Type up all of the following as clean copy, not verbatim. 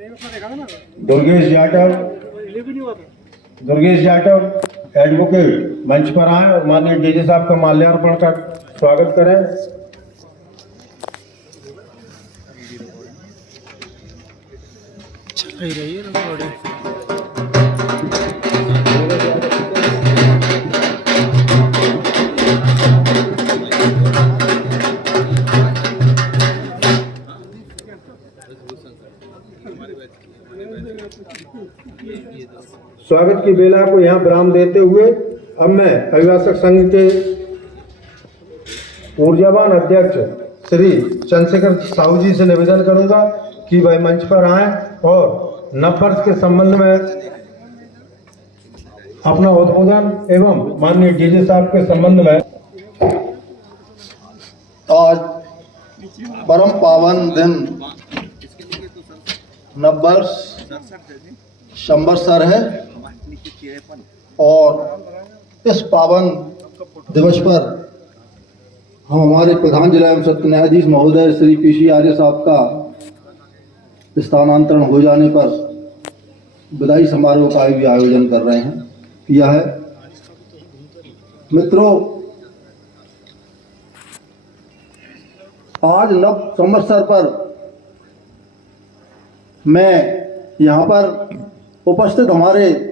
Durgesh Jatav advocate मंच पर आए और माननीय डीजी साहब का माल्यार्पण कर स्वागत करें। चल ही रही है रिकॉर्डिंग। स्वागत की बेला को यहाँ विराम देते हुए अब मैं अभिभाषक संघ के ऊर्जावान अध्यक्ष श्री चंद्रशेखर साहू जी से निवेदन करूंगा कि वह मंच पर आए और नववर्ष के संबंध में अपना उद्बोधन एवं माननीय डीजी साहब के संबंध में। आज परम पावन दिन नववर्ष संवत्सर है और इस पावन दिवस पर हम हमारे प्रधान जिला एवं सत्र न्यायाधीश महोदय श्री पीसी आर्य साहब का स्थानांतरण हो जाने पर विदाई समारोह का भी आयोजन कर रहे हैं किया है। मित्रों, आज नव संवत्सर पर मैं यहाँ पर उपस्थित हमारे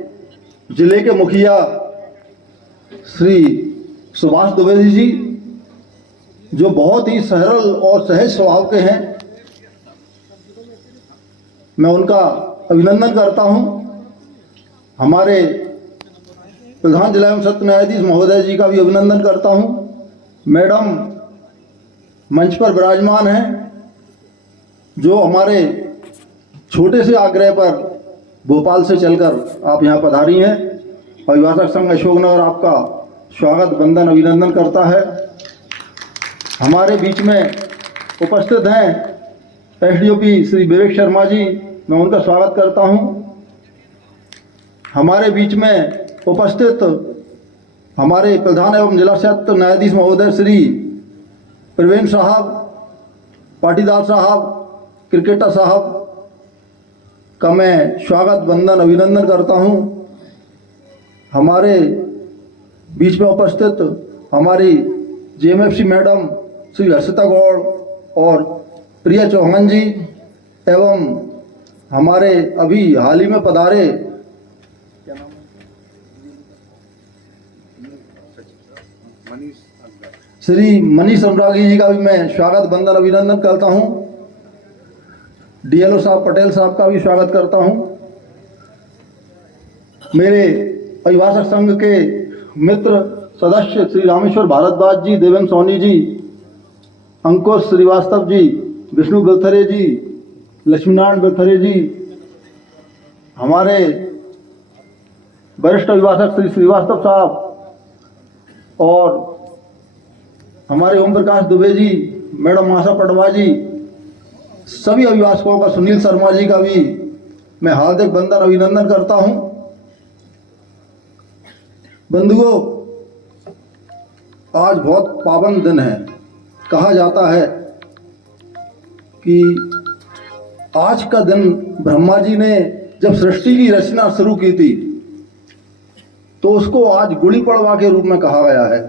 जिले के मुखिया श्री सुभाष द्विवेदी जी, जो बहुत ही सरल और सहज स्वभाव के हैं, मैं उनका अभिनंदन करता हूं। हमारे प्रधान जिला एवं सत्र न्यायाधीश महोदय जी का भी अभिनंदन करता हूं। मैडम मंच पर विराजमान हैं, जो हमारे छोटे से आग्रह पर भोपाल से चलकर आप यहाँ पधारी हैं। अभिभाषक संघ अशोकनगर आपका स्वागत वंदन अभिनंदन करता है। हमारे बीच में उपस्थित हैं एसडीओपी श्री विवेक शर्मा जी, मैं उनका स्वागत करता हूं। हमारे बीच में उपस्थित हमारे प्रधान एवं जिला सत्र न्यायाधीश महोदय श्री प्रवीण साहब, पाटीदार साहब, क्रिकेटर साहब का मैं स्वागत वंदन अभिनंदन करता हूं। हमारे बीच में उपस्थित हमारी जेएमएफसी मैडम श्री हर्षिता गौड़ और प्रिया चौहान जी एवं हमारे अभी हाल ही में पधारे श्री मनीष अनुरागी जी का भी मैं स्वागत वंदन अभिनंदन करता हूं। डीएलओ साहब पटेल साहब का भी स्वागत करता हूं। मेरे अभिभाषक संघ के मित्र सदस्य श्री रामेश्वर भारद्वाज जी, देवेंद्र सोनी जी, अंकुश श्रीवास्तव जी, विष्णु बिलथरे जी, लक्ष्मीनारायण बिलथरे जी, हमारे वरिष्ठ अभिभाषक श्री श्रीवास्तव साहब और हमारे ओम प्रकाश दुबे जी, मैडम आशा पटवा जी, सभी अभिभाषकों का, सुनील शर्मा जी का भी मैं हार्दिक वंदन अभिनंदन करता हूं। बंधुओं, आज बहुत पावन दिन है। कहा जाता है कि आज का दिन ब्रह्मा जी ने जब सृष्टि की रचना शुरू की थी तो उसको आज गुड़ी पड़वा के रूप में कहा गया है।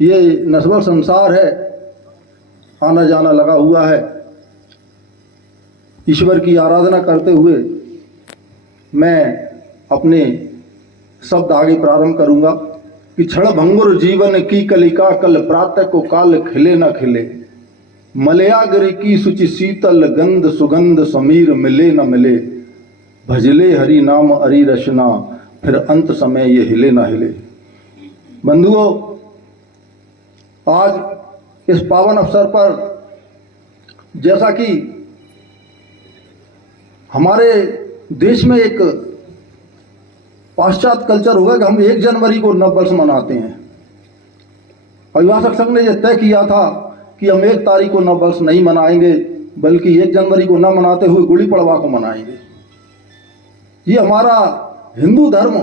ये नस्बल संसार है, आना जाना लगा हुआ है। ईश्वर की आराधना करते हुए मैं अपने शब्द आगे प्रारंभ करूंगा कि क्षण भंगुर जीवन की कलिका, कल प्रातः को काल खिले न खिले, मलयाग्र की सुचि शीतल गंध सुगंध, समीर मिले न मिले, भजले हरि नाम हरि रचना, फिर अंत समय ये हिले न हिले। बंधुओं, आज इस पावन अवसर पर जैसा कि हमारे देश में एक पाश्चात्य कल्चर होगा कि हम 1 जनवरी को नववर्ष मनाते हैं। अभिभाषक संघ ने यह तय किया था कि हम 1 तारीख को नववर्ष नहीं मनाएंगे, बल्कि 1 जनवरी को न मनाते हुए गुड़ी पड़वा को मनाएंगे। ये हमारा हिंदू धर्म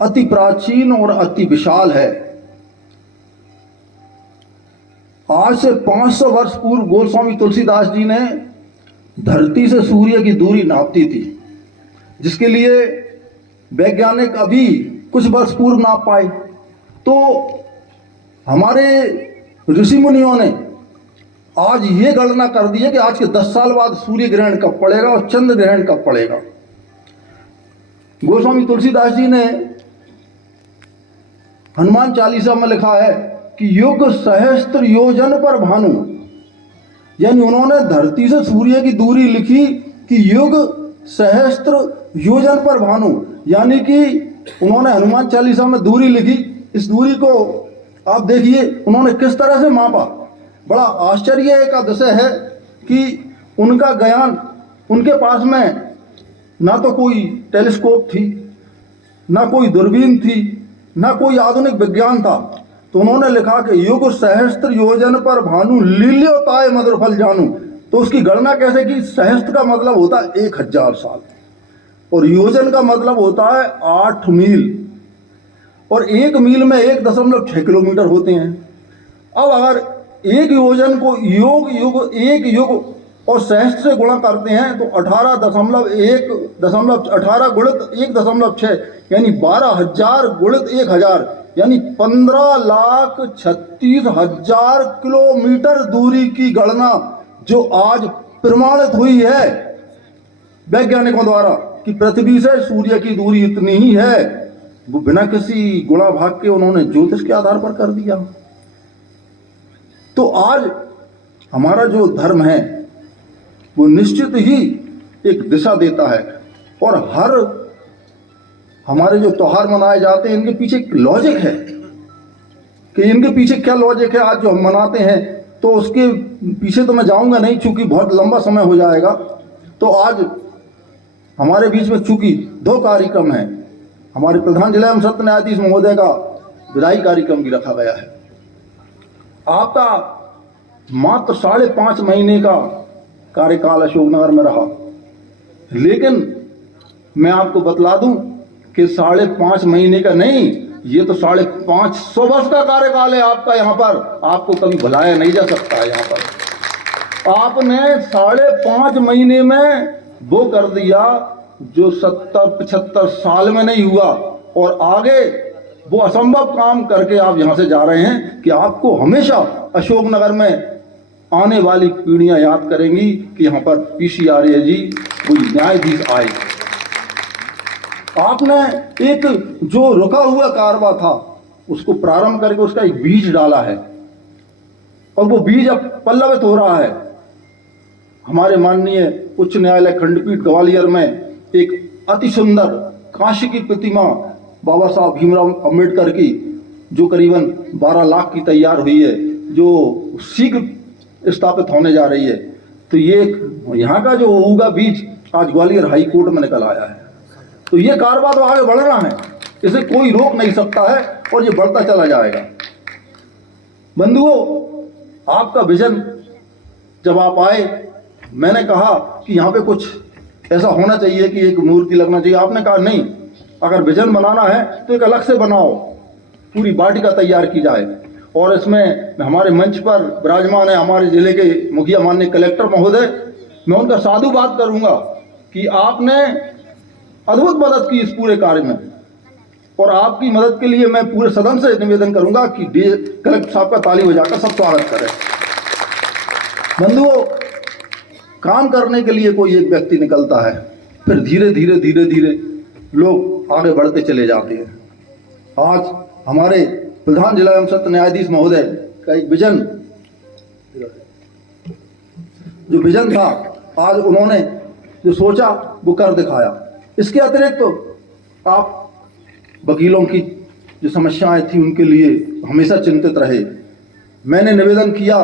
अति प्राचीन और अति विशाल है। आज से 500 वर्ष पूर्व गोस्वामी तुलसीदास जी ने धरती से सूर्य की दूरी नापती थी, जिसके लिए वैज्ञानिक अभी कुछ वर्ष पूर्व नाप पाए। तो हमारे ऋषि मुनियों ने आज ये गणना कर दी है कि आज के 10 साल बाद सूर्य ग्रहण कब पड़ेगा और चंद्र ग्रहण कब पड़ेगा। गोस्वामी तुलसीदास जी ने हनुमान चालीसा में लिखा है कि युग सहस्त्र योजन पर भानु, यानी उन्होंने धरती से सूर्य की दूरी लिखी कि युग सहस्त्र योजन पर भानु, यानी कि उन्होंने हनुमान चालीसा में दूरी लिखी। इस दूरी को आप देखिए उन्होंने किस तरह से मापा। बड़ा आश्चर्य का विषय है कि उनका ज्ञान, उनके पास में ना तो कोई टेलीस्कोप थी, ना कोई दूरबीन थी, ना कोई आधुनिक विज्ञान था। तो उन्होंने लिखा कि युग सहस्त्र योजन पर भानु लील्योताय मधुर फल जानू। तो उसकी गणना कैसे की? सहस्त्र का मतलब होता है 1000 साल और योजन का मतलब होता है 8 मील, और 1 मील में 1.6 किलोमीटर होते हैं। अब अगर एक योजन को एक युग और सहस्त्र से गुणा करते हैं तो 18 गुणित 1.6 यानी 12,000 गुणित 1,000 यानी 15,36,000 किलोमीटर दूरी की गणना जो आज प्रमाणित हुई है वैज्ञानिकों द्वारा कि पृथ्वी से सूर्य की दूरी इतनी ही है, वो बिना किसी गुणा भाग के उन्होंने ज्योतिष के आधार पर कर दिया। तो आज हमारा जो धर्म है वो निश्चित ही एक दिशा देता है, और हर हमारे जो त्योहार मनाए जाते हैं इनके पीछे एक लॉजिक है कि इनके पीछे क्या लॉजिक है। आज जो हम मनाते हैं तो उसके पीछे तो मैं जाऊंगा नहीं, चूंकि बहुत लंबा समय हो जाएगा। तो आज हमारे बीच में चूंकि 2 कार्यक्रम हैं, हमारे प्रधान जिला एवं सत्र न्यायाधीश महोदय का विदाई कार्यक्रम भी रखा गया है। आपका मात्र 5.5 महीने का कार्यकाल अशोकनगर में रहा, लेकिन मैं आपको बतला दूं कि 5.5 महीने का नहीं, ये तो 550 वर्ष का कार्यकाल है आपका। यहाँ पर आपको कभी भुलाया नहीं जा सकता है। यहाँ पर आपने 5.5 महीने में वो कर दिया जो 70-75 साल में नहीं हुआ, और आगे वो असंभव काम करके आप यहाँ से जा रहे हैं कि आपको हमेशा अशोकनगर में आने वाली पीढ़ियां याद करेंगी कि यहाँ पर पीसी आर्य जी वो न्यायाधीश आए। आपने एक जो रुका हुआ कारवा था उसको प्रारंभ करके उसका एक बीज डाला है, और वो बीज अब पल्लवित हो रहा है। हमारे माननीय उच्च न्यायालय खंडपीठ ग्वालियर में एक अति सुंदर कांस्य की प्रतिमा बाबा साहब भीमराव अंबेडकर की जो करीबन 12 लाख की तैयार हुई है, जो शीघ्र स्थापित होने जा रही है। तो ये यहाँ का जो होगा बीज आज ग्वालियर हाई कोर्ट में निकल आया है। तो ये कारवा तो आगे बढ़ रहा है, इसे कोई रोक नहीं सकता है, और ये बढ़ता चला जाएगा। बंधुओं, आपका विजन जब आप आए, मैंने कहा कि यहाँ पे कुछ ऐसा होना चाहिए कि एक मूर्ति लगना चाहिए। आपने कहा नहीं, अगर विजन बनाना है तो एक अलग से बनाओ, पूरी वाटिका तैयार की जाए। और इसमें हमारे मंच पर विराजमान है हमारे जिले के मुखिया माननीय कलेक्टर महोदय, मैं उनका साधुवाद करूंगा कि आपने अद्भुत मदद की इस पूरे कार्य में, और आपकी मदद के लिए मैं पूरे सदन से निवेदन करूंगा कि कलेक्टर साहब का ताली बजाकर सब स्वागत करें। बंधुओं, काम करने के लिए कोई एक व्यक्ति निकलता है, फिर धीरे धीरे लोग आगे बढ़ते चले जाते हैं। आज हमारे प्रधान जिला एवं सत्र न्यायाधीश महोदय का एक विजन था, आज उन्होंने जो सोचा वो कर दिखाया। इसके अतिरिक्त तो आप वकीलों की जो समस्याएं थी उनके लिए हमेशा चिंतित रहे। मैंने निवेदन किया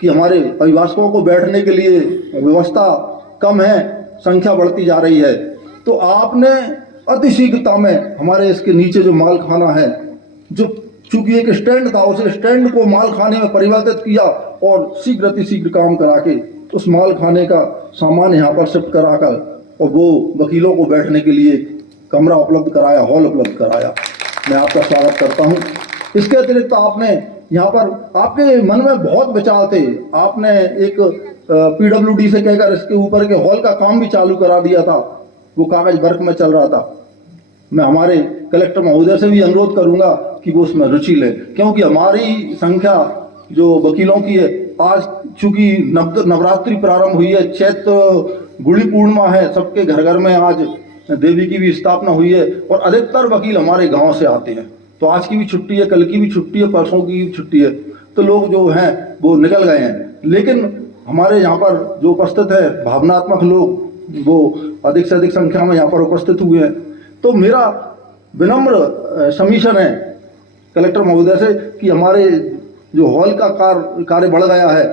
कि हमारे अभिभाषकों को बैठने के लिए व्यवस्था कम है, संख्या बढ़ती जा रही है, तो आपने अति शीघ्रता में हमारे इसके नीचे जो माल खाना है, जो चूंकि एक स्टैंड था, उस स्टैंड को माल खाने में परिवर्तित किया और शीघ्र काम करा के उस माल खाने का सामान यहाँ पर शिफ्ट कराकर और वो वकीलों को बैठने के लिए कमरा उपलब्ध कराया, हॉल उपलब्ध कराया। मैं आपका स्वागत करता हूँ। इसके अतिरिक्त आपने यहाँ पर, आपके मन में बहुत विचार थे, आपने एक पीडब्ल्यूडी से कहकर इसके ऊपर के हॉल का काम भी चालू करा दिया था, वो कागज वर्क में चल रहा था। मैं हमारे कलेक्टर महोदय से भी अनुरोध करूंगा कि वो उसमें रुचि लें, क्योंकि हमारी संख्या जो वकीलों की है, आज चूंकि नवरात्रि प्रारंभ हुई है, चैत्र गुड़ी पूर्णिमा है, सबके घर घर में आज देवी की भी स्थापना हुई है और अधिकतर वकील हमारे गांव से आते हैं। तो आज की भी छुट्टी है, कल की भी छुट्टी है, परसों की भी छुट्टी है, तो लोग जो हैं वो निकल गए हैं। लेकिन हमारे यहाँ पर जो उपस्थित है भावनात्मक लोग, वो अधिक से अधिक संख्या में यहाँ पर उपस्थित हुए हैं। तो मेरा विनम्र समीशन है कलेक्टर महोदय से कि हमारे जो हॉल का कार्य बढ़ गया है,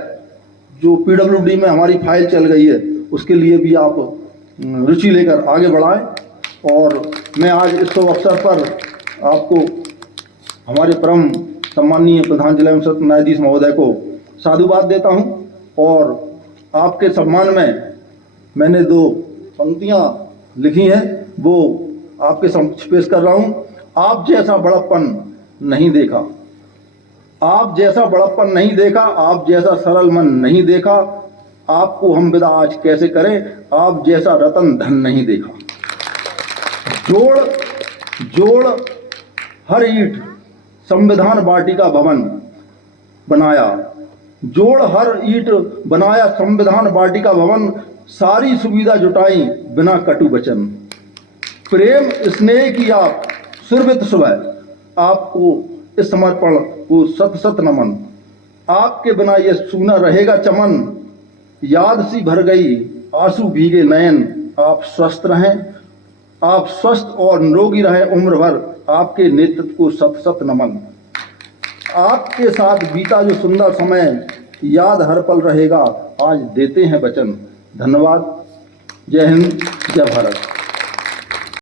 जो पीडब्ल्यूडी में हमारी फाइल चल गई है, उसके लिए भी आप रुचि लेकर आगे बढ़ाएं। और मैं आज इस शुभ अवसर पर आपको हमारे परम सम्माननीय प्रधान जिला एवं सत्र न्यायाधीश महोदय को साधुवाद देता हूं और आपके सम्मान में मैंने 2 पंक्तियां लिखी हैं, वो आपके समक्ष पेश कर रहा हूं। आप जैसा बड़प्पन नहीं देखा, आप जैसा बड़प्पन नहीं देखा, आप जैसा सरल मन नहीं देखा, आपको हम विदा आज कैसे करें, आप जैसा रतन धन नहीं देखा। जोड़ हर ईंट संविधान वाटिका भवन बनाया, जोड़ हर ईंट बनाया संविधान वाटिका भवन, सारी सुविधा जुटाई बिना कटु वचन, प्रेम स्नेह की आप सुरभित सुबह, आपको इस समर्पण को सत सत नमन, आपके बिना ये सूना रहेगा चमन, याद सी भर गई आंसू भीगे नयन, आप स्वस्थ रहें, आप स्वस्थ और निरोगी रहें उम्र भर, आपके नेतृत्व को सत सत नमन। आपके साथ बीता जो सुंदर समय याद हर पल रहेगा, आज देते हैं वचन। धन्यवाद। जय हिंद, जय भारत।